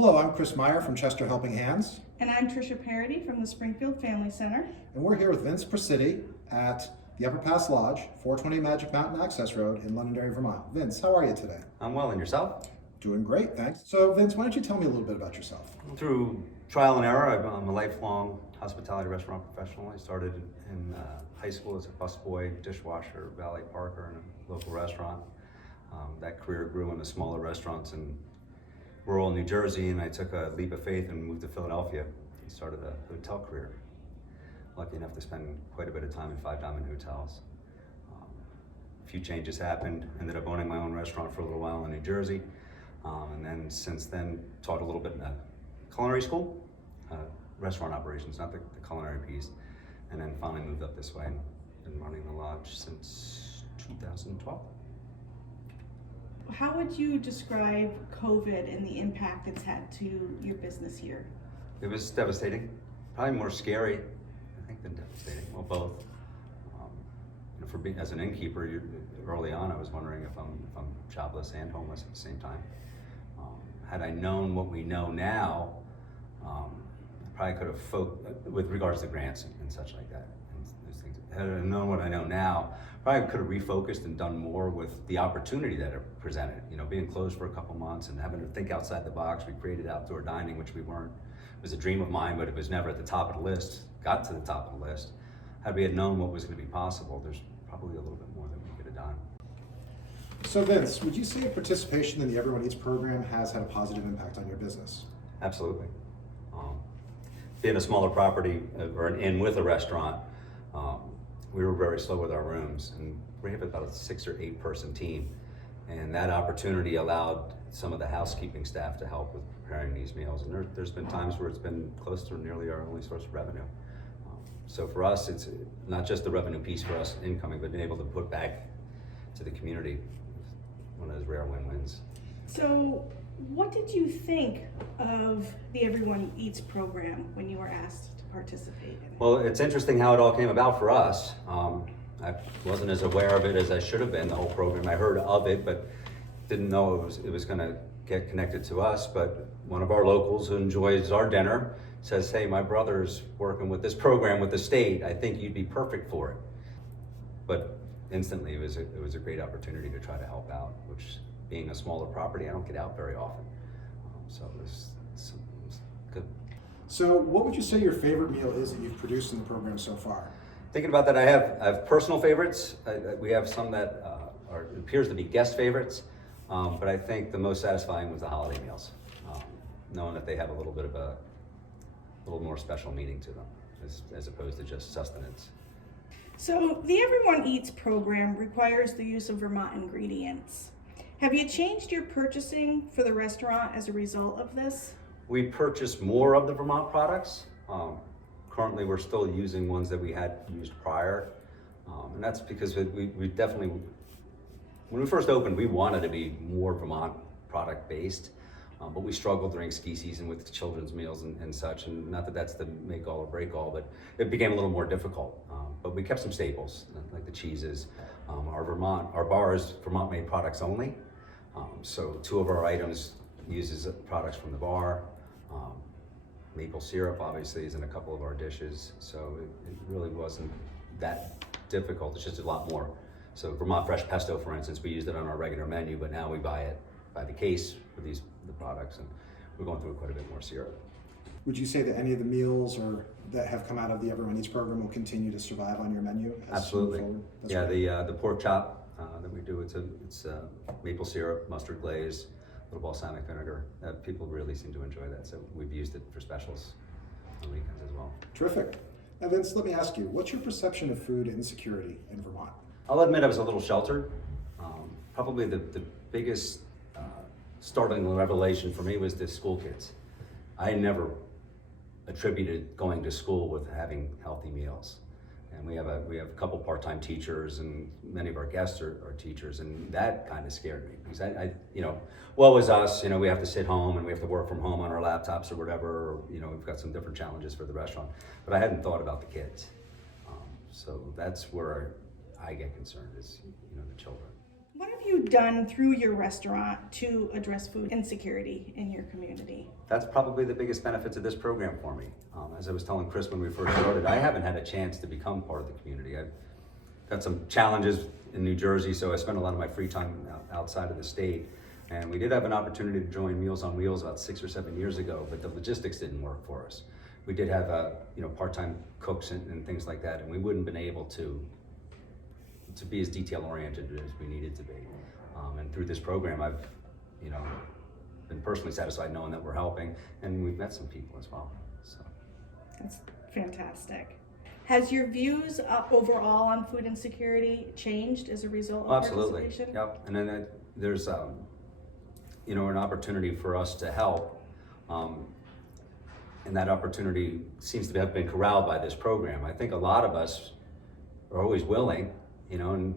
Hello, I'm Chris Meyer from Chester Helping Hands. And I'm Trisha Paradis from the Springfield Family Center. And we're here with Vince Presciti at the Upper Pass Lodge, 420 Magic Mountain Access Road in Londonderry, Vermont. Vince, how are you today? I'm well, and yourself? Doing great, thanks. So Vince, why don't you tell me a little bit about yourself? Through trial and error, I'm a lifelong hospitality restaurant professional. I started in high school as a busboy, dishwasher, valet parker in a local restaurant. That career grew into smaller restaurants in rural New Jersey, and I took a leap of faith and moved to Philadelphia and started a hotel career. Lucky enough to spend quite a bit of time in Five Diamond hotels. A few changes happened, ended up owning my own restaurant for a little while in New Jersey, and then since then taught a little bit in a culinary school, restaurant operations, not the culinary piece, and then finally moved up this way and been running the lodge since 2012. How would you describe COVID and the impact it's had to your business here? It was devastating, probably more scary, I think, than devastating. Well, both. For being as an innkeeper, early on, I was wondering if I'm jobless and homeless at the same time. Had I known what we know now, I probably could have with regards to grants and such like that. And those things. Had I known what I know now, probably could have refocused and done more with the opportunity that it presented. You know, being closed for a couple months and having to think outside the box. We created outdoor dining, which we weren't. It was a dream of mine, but it was never at the top of the list. Got to the top of the list. Had we had known what was going to be possible, there's probably a little bit more that we could have done. So Vince, would you say participation in the Everyone Eats program has had a positive impact on your business? Absolutely. Being a smaller property or an inn with a restaurant, we were very slow with our rooms, and we have about a 6 or 8 person team, and that opportunity allowed some of the housekeeping staff to help with preparing these meals, and there's been times where it's been close to nearly our only source of revenue. So for us, it's not just the revenue piece for us incoming, but being able to put back to the community, one of those rare win-wins. So what did you think of the Everyone Eats program when you were asked to participate in it? Well, it's interesting how it all came about for us. I wasn't as aware of it as I should have been, the whole program. I heard of it, but didn't know it was going to get connected to us. But one of our locals who enjoys our dinner says, hey, my brother's working with this program with the state. I think you'd be perfect for it. But instantly, it was a great opportunity to try to help out, which, being a smaller property, I don't get out very often. So it was good. So what would you say your favorite meal is that you've produced in the program so far? Thinking about that, I have personal favorites. We have some that appears to be guest favorites, but I think the most satisfying was the holiday meals, knowing that they have a little bit of a little more special meaning to them, as opposed to just sustenance. So the Everyone Eats program requires the use of Vermont ingredients. Have you changed your purchasing for the restaurant as a result of this? We purchase more of the Vermont products. Currently, we're still using ones that we had used prior, and that's because we definitely, when we first opened, we wanted to be more Vermont product based. But we struggled during ski season with children's meals and such, and not that that's the make all or break all, but it became a little more difficult. But we kept some staples, like the cheeses. Our bar is Vermont made products only. So 2 of our items uses products from the bar. Maple syrup obviously is in a couple of our dishes, so it really wasn't that difficult. It's just a lot more. So Vermont fresh pesto, for instance, we used it on our regular menu, but now we buy it by the case for the products, and we're going through quite a bit more syrup. Would you say that any of the meals that have come out of the Everyone Eats program will continue to survive on your menu? Absolutely. Yeah, great. the pork chop that we do, it's maple syrup, mustard glaze, a little balsamic vinegar. People really seem to enjoy that, so we've used it for specials on weekends as well. Terrific. And Vince, let me ask you, what's your perception of food insecurity in Vermont? I'll admit I was a little sheltered. Probably the biggest startling revelation for me was the school kids. I never attributed going to school with having healthy meals. And we have a couple part-time teachers, and many of our guests are teachers, and that kind of scared me because I woe is us, we have to sit home and we have to work from home on our laptops or whatever, or, we've got some different challenges for the restaurant, but I hadn't thought about the kids. So that's where I get concerned is, the children. What have you done through your restaurant to address food insecurity in your community? That's probably the biggest benefits of this program for me. As I was telling Chris when we first started, I haven't had a chance to become part of the community. I've got some challenges in New Jersey, so I spent a lot of my free time outside of the state. And we did have an opportunity to join Meals on Wheels about 6 or 7 years ago, but the logistics didn't work for us. We did have part-time cooks and things like that, and we wouldn't been able to be as detail-oriented as we needed to be. And through this program, I've been personally satisfied knowing that we're helping, and we've met some people as well. So That's fantastic. Has your views overall on food insecurity changed as a result of absolutely, participation? yep. And then there's an opportunity for us to help, and that opportunity seems to have been corralled by this program. I think a lot of us are always willing, and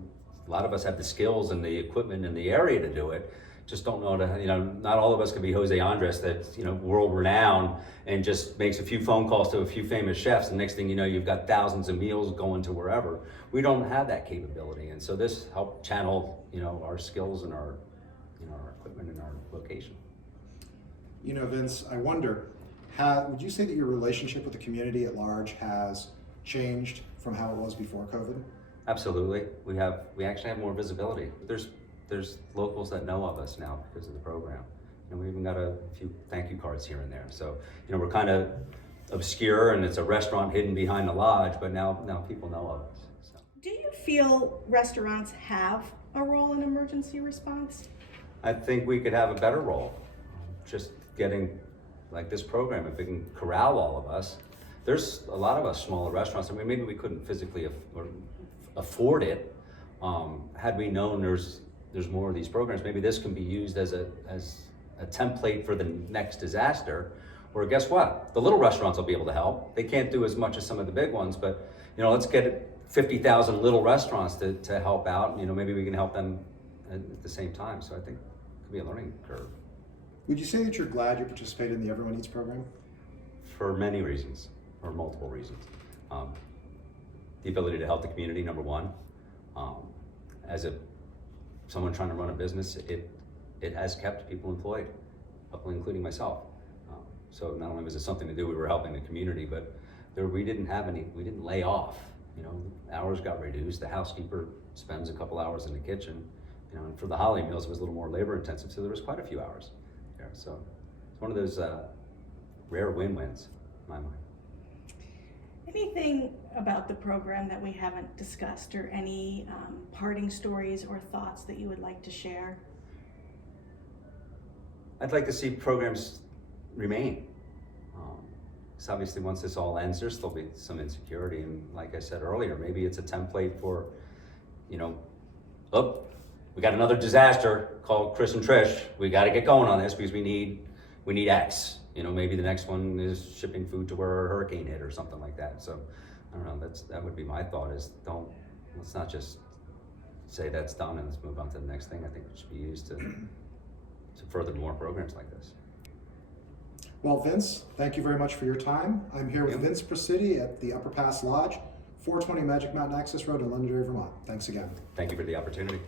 a lot of us have the skills and the equipment in the area to do it. Just don't know not all of us can be Jose Andres that's, world renowned and just makes a few phone calls to a few famous chefs, and next thing you know, you've got thousands of meals going to wherever. We don't have that capability, and so this helped channel, our skills and our equipment and our location. Vince, I wonder, would you say that your relationship with the community at large has changed from how it was before COVID? Absolutely. We actually have more visibility. There's locals that know of us now because of the program. We even got a few thank you cards here and there. So, we're kind of obscure, and it's a restaurant hidden behind the lodge, but now people know of us. So. Do you feel restaurants have a role in emergency response? I think we could have a better role. Just getting, like this program, if we can corral all of us. There's a lot of us smaller restaurants. Maybe we couldn't physically afford it. Had we known there's more of these programs, maybe this can be used as a template for the next disaster. Or guess what? The little restaurants will be able to help. They can't do as much as some of the big ones, but let's get 50,000 little restaurants to help out. Maybe we can help them at the same time. So I think it could be a learning curve. Would you say that you're glad you participated in the Everyone Eats program? For many reasons, or multiple reasons. The ability to help the community, number one. As someone trying to run a business, it has kept people employed, including myself. So not only was it something to do, we were helping the community, but we didn't lay off. Hours got reduced. The housekeeper spends a couple hours in the kitchen. And for the holiday meals, it was a little more labor intensive, so there was quite a few hours there. So it's one of those rare win-wins in my mind. Anything about the program that we haven't discussed, or any parting stories or thoughts that you would like to share? I'd like to see programs remain. Because obviously once this all ends, there's still be some insecurity, and like I said earlier, maybe it's a template for, we got another disaster, call Chris and Trish, we got to get going on this because we need X. Maybe the next one is shipping food to where a hurricane hit or something like that. So I don't know, that would be my thought, is let's not just say that's done and let's move on to the next thing. I think it should be used to further more programs like this. Well, Vince, thank you very much for your time. I'm here with Vince Presciti at the Upper Pass Lodge, 420 Magic Mountain Access Road in Londonderry, Vermont. Thanks again. Thank you for the opportunity.